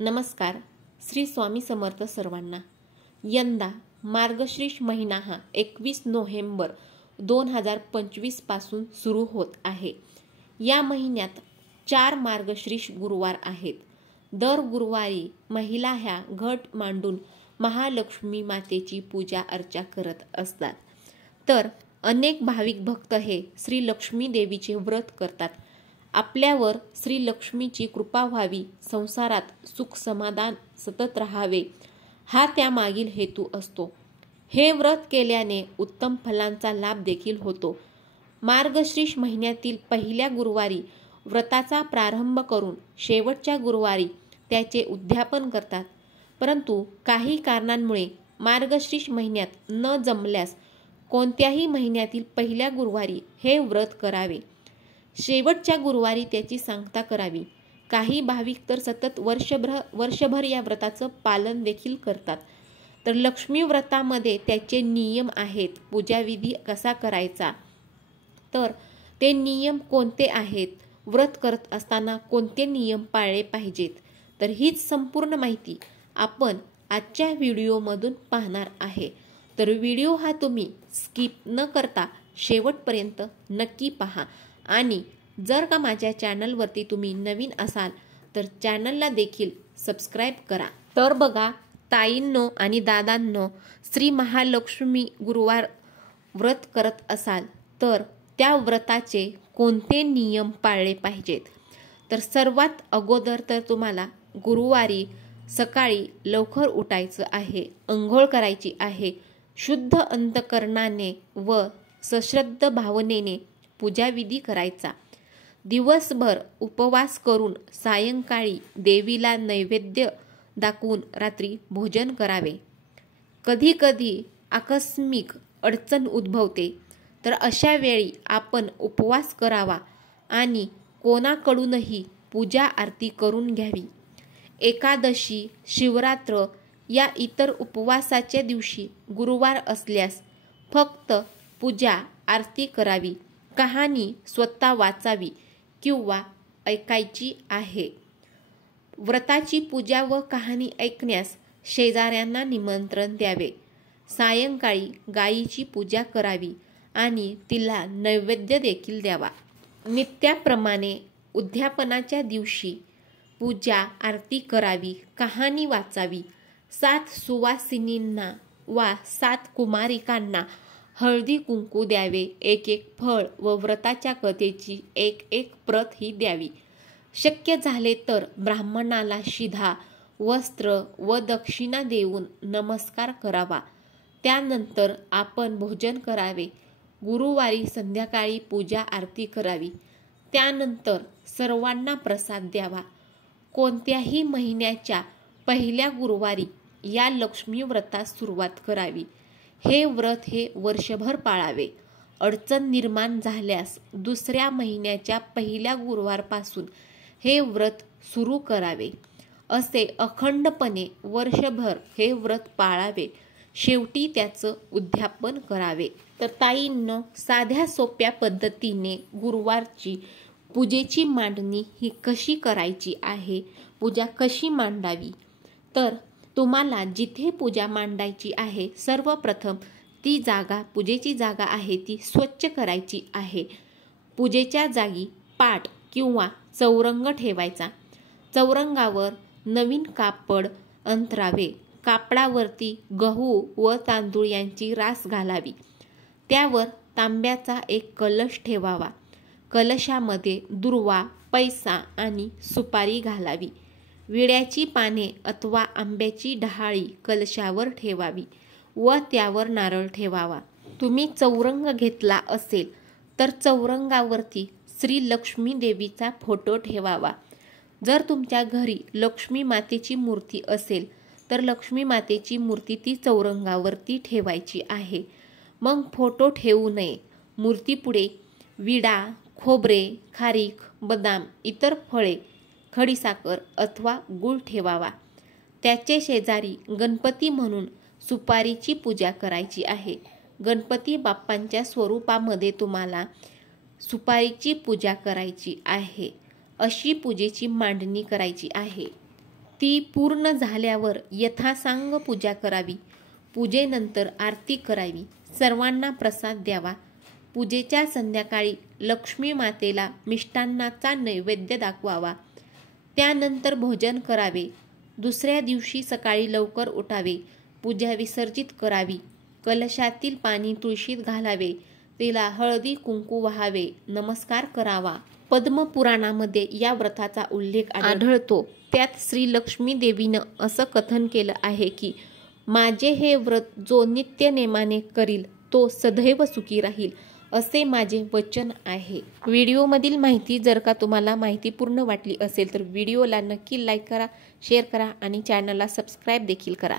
नमस्कार. श्री स्वामी समर्थ सर्वांना. यंदा मार्गशीर्ष महिना हा 21 नोव्हेंबर 2025 पासून सुरू होत आहे. या महिन्यात 4 मार्गशीर्ष गुरुवार आहेत. दर गुरुवारी महिला ह्या घट मांडून महालक्ष्मी मातेची पूजा अर्चा करत असतात. तर अनेक भाविक भक्त हे श्री लक्ष्मी देवीचे व्रत करतात. आपल्यावर श्री लक्ष्मीची कृपा व्हावी, संसारात सुख समाधान सतत राहावे, हा त्यामागील हेतू असतो. हे व्रत केल्याने उत्तम फलांचा लाभ देखील होतो. मार्गशीर्ष महिन्यातील पहिल्या गुरुवारी व्रताचा प्रारंभ करून शेवटच्या गुरुवारी त्याचे उद्यापन करतात. परंतु काही कारणांमुळे मार्गशीर्ष महिन्यात न जमल्यास कोणत्याही महिन्यातील पहिल्या गुरुवारी हे व्रत करावे. शेवटच्या गुरुवारी त्याची सांगता करावी. काही भाविक तर सतत वर्षभर या व्रताचं पालन देखील करतात. तर लक्ष्मी व्रतामध्ये त्याचे नियम आहेत. पूजाविधी कसा करायचा, तर ते नियम कोणते आहेत, व्रत करत असताना कोणते नियम पाळले पाहिजेत, तर हीच संपूर्ण माहिती आपण आजच्या व्हिडिओमधून पाहणार आहे. तर व्हिडिओ हा तुम्ही स्किप न करता शेवटपर्यंत नक्की पहा. आणि जर का माझ्या चॅनलवरती तुम्ही नवीन असाल तर चॅनलला देखील सबस्क्राईब करा. तर बघा ताईंनो आणि दादांनो, श्री महालक्ष्मी गुरुवार व्रत करत असाल तर त्या व्रताचे कोणते नियम पाळले पाहिजेत. तर सर्वात अगोदर तर तुम्हाला गुरुवारी सकाळी लवकर उठायचं आहे, अंघोळ करायची आहे, शुद्ध अंतकरणाने व सश्रद्ध भावनेने पूजाविधी करायचा. दिवसभर उपवास करून सायंकाळी देवीला नैवेद्य दाखवून रात्री भोजन करावे. कधी कधी आकस्मिक अडचण उद्भवते, तर अशा वेळी आपण उपवास करावा आणि कोणाकडूनही पूजा आरती करून घ्यावी. एकादशी, शिवरात्र या इतर उपवासाच्या दिवशी गुरुवार असल्यास फक्त पूजा आरती करावी. कहाणी स्वतः वाचावी किंवा ऐकायची आहे. व्रताची पूजा व कहाणी ऐकण्यास शेजाऱ्यांना निमंत्रण द्यावे. सायंकाळी गायीची पूजा करावी आणि तिला नैवेद्य देखील द्यावा. नित्याप्रमाणे उद्यापनाच्या दिवशी पूजा आरती करावी, कहाणी वाचावी. 7 सुवासिनींना वा 7 कुमारिकांना हळदी कुंकू द्यावे. एक फळ व व्रताच्या कथेची एक प्रत ही द्यावी. शक्य झाले तर ब्राह्मणाला शिधा, वस्त्र व दक्षिणा देऊन नमस्कार करावा. त्यानंतर आपण भोजन करावे. गुरुवारी संध्याकाळी पूजा आरती करावी. त्यानंतर सर्वांना प्रसाद द्यावा. कोणत्याही महिन्याच्या पहिल्या गुरुवारी या लक्ष्मी व्रतास सुरुवात करावी. हे व्रत हे वर्षभर पाळावे. अडचण निर्माण झाल्यास दुसऱ्या महिन्याच्या पहिल्या गुरुवारपासून हे व्रत सुरू करावे. असे अखंडपणे वर्षभर हे व्रत पाळावे. शेवटी त्याचं उद्यापन करावे. तर ताईंनो, साध्या सोप्या पद्धतीने गुरुवारची पूजेची मांडणी ही कशी करायची आहे, पूजा कशी मांडावी, तर तुम्हाला जिथे पूजा मांडायची आहे सर्वप्रथम ती जागा, पूजेची जागा आहे ती स्वच्छ करायची आहे. पूजेच्या जागी पाट किंवा चौरंग ठेवायचा. चौरंगावर नवीन कापड अंथरावे. कापडावरती गहू व तांदूळ यांची रास घालावी. त्यावर तांब्याचा एक कलश ठेवावा. कलशामध्ये दुर्वा, पैसा आणि सुपारी घालावी. विड्याची पाने अथवा आंब्याची डहाळी कलशावर ठेवावी व त्यावर नारळ ठेवावा. तुम्ही चौरंग घेतला असेल तर चौरंगावरती श्री लक्ष्मी देवीचा फोटो ठेवावा. जर तुमच्या घरी लक्ष्मी मातेची मूर्ती असेल तर लक्ष्मी मातेची मूर्ती ती चौरंगावरती ठेवायची आहे. मग फोटो ठेवू नये. मूर्तीपुढे विडा, खोबरे, खारीक, बदाम, इतर फळे, खडीसाखर अथवा गूळ ठेवावा. त्याचे शेजारी गणपती म्हणून सुपारीची पूजा करायची आहे. गणपती बाप्पांच्या स्वरूपामध्ये तुम्हाला सुपारीची पूजा करायची आहे. अशी पूजेची मांडणी करायची आहे. ती पूर्ण झाल्यावर यथासांग पूजा करावी. पूजेनंतर आरती करावी. सर्वांना प्रसाद द्यावा. पूजेच्या संध्याकाळी लक्ष्मी मातेला मिष्टान्नाचा नैवेद्य दाखवावा. त्यानंतर भोजन करावे. दुसऱ्या दिवशी सकाळी लवकर उठावे. पूजा विसर्जित करावी. कलशातील पाणी तुळशीत घालावे. तिला हळदी कुंकू वाहावे. नमस्कार करावा. पद्मपुराणामध्ये या व्रताचा उल्लेख आढळतो. त्यात श्री लक्ष्मी देवीनं असं कथन केलं आहे की माझे हे व्रत जो नित्य नेमाने करील तो सदैव सुखी राहील, असे माझे वचन आहे. व्हिडिओमधील माहिती जर का तुम्हाला माहितीपूर्ण वाटली असेल तर व्हिडिओला नक्की लाईक करा, शेअर करा आणि चॅनलला सबस्क्राईब देखील करा.